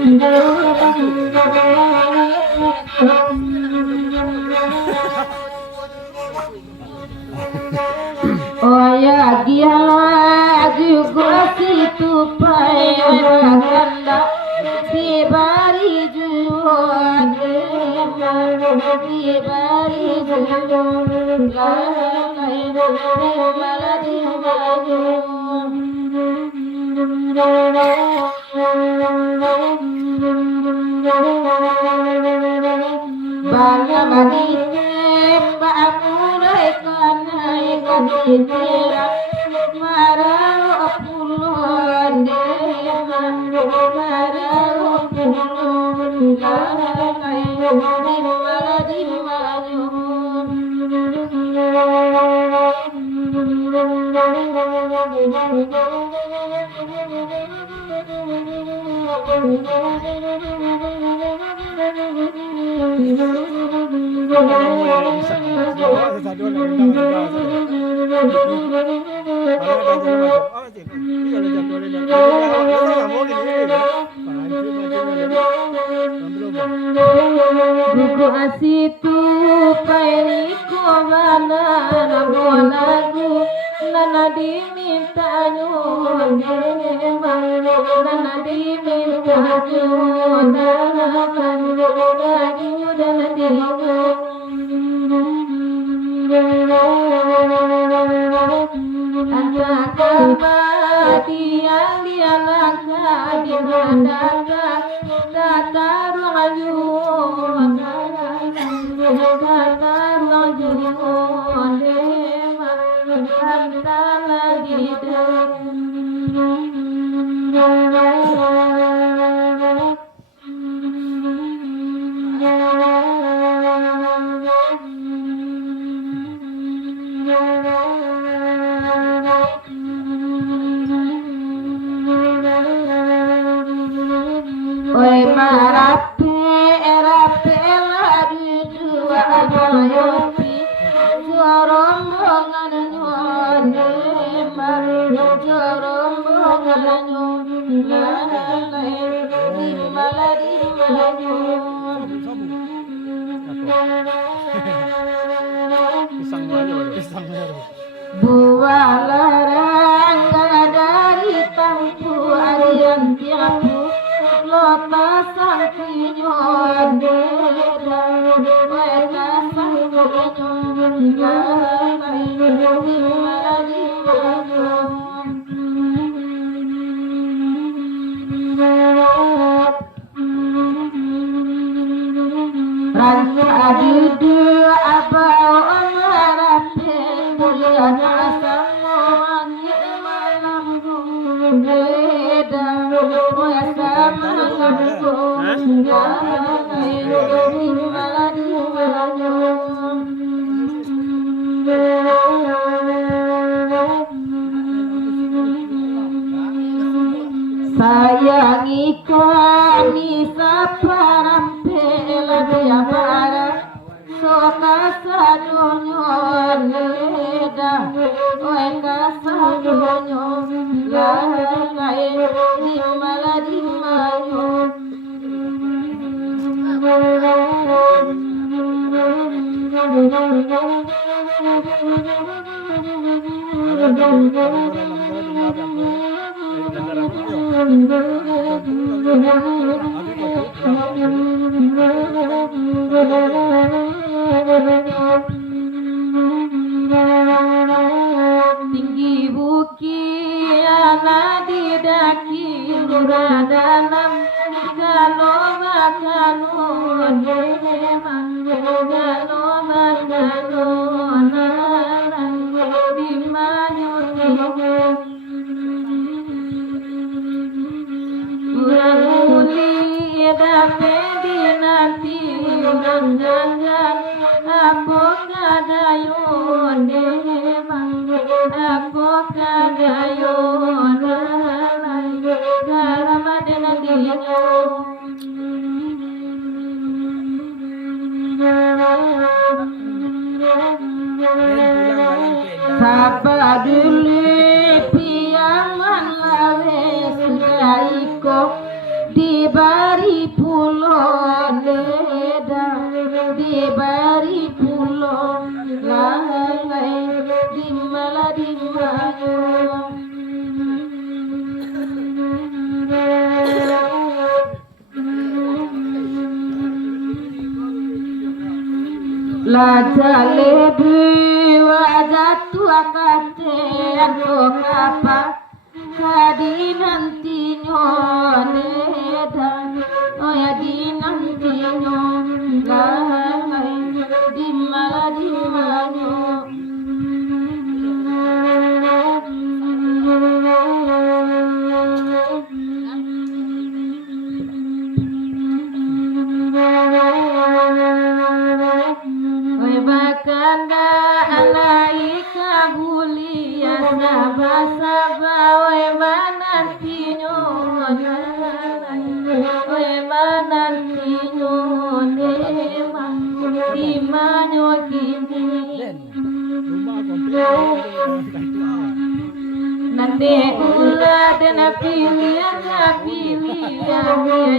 Oh ya giala juga situ payah kanda di bari juan di bari juan maladi bala madite baamurai kanai kaditira marau apulon dema marau apulon lalai dimala dimaju Buku asitu paini komana lagu nana diminta nyun nana diminta nyun lagi udah tiang dia langka di mandanga tatarung ayun tatarung ayun dema antala gidang Oi marape rape ladu dua ayopi jorombongan nyone jorombongan nyone lalai dimala buah larang dari tampu arian tiapu pasang pinyon deda pasang pinyon lalai dimala rasa adudu abau marape mulia asam wangi malam beda sayangi kami saparampe lebih para soka sadunyon leda oi kasadunyon lalai dimala dimayu tinggi bukit di daki lurah dalam kalau makan Sapa dulu piangan lawe sudah ikut di bar la jalebi wajatu akate anto kapa kadi nanti nyone dan oh ya di nanti nyone di malah di manyo Bakanda alaika bulia saba we manantinyo di manyo kini nande ula dena pilih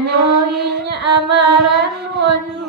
nyoinya amaran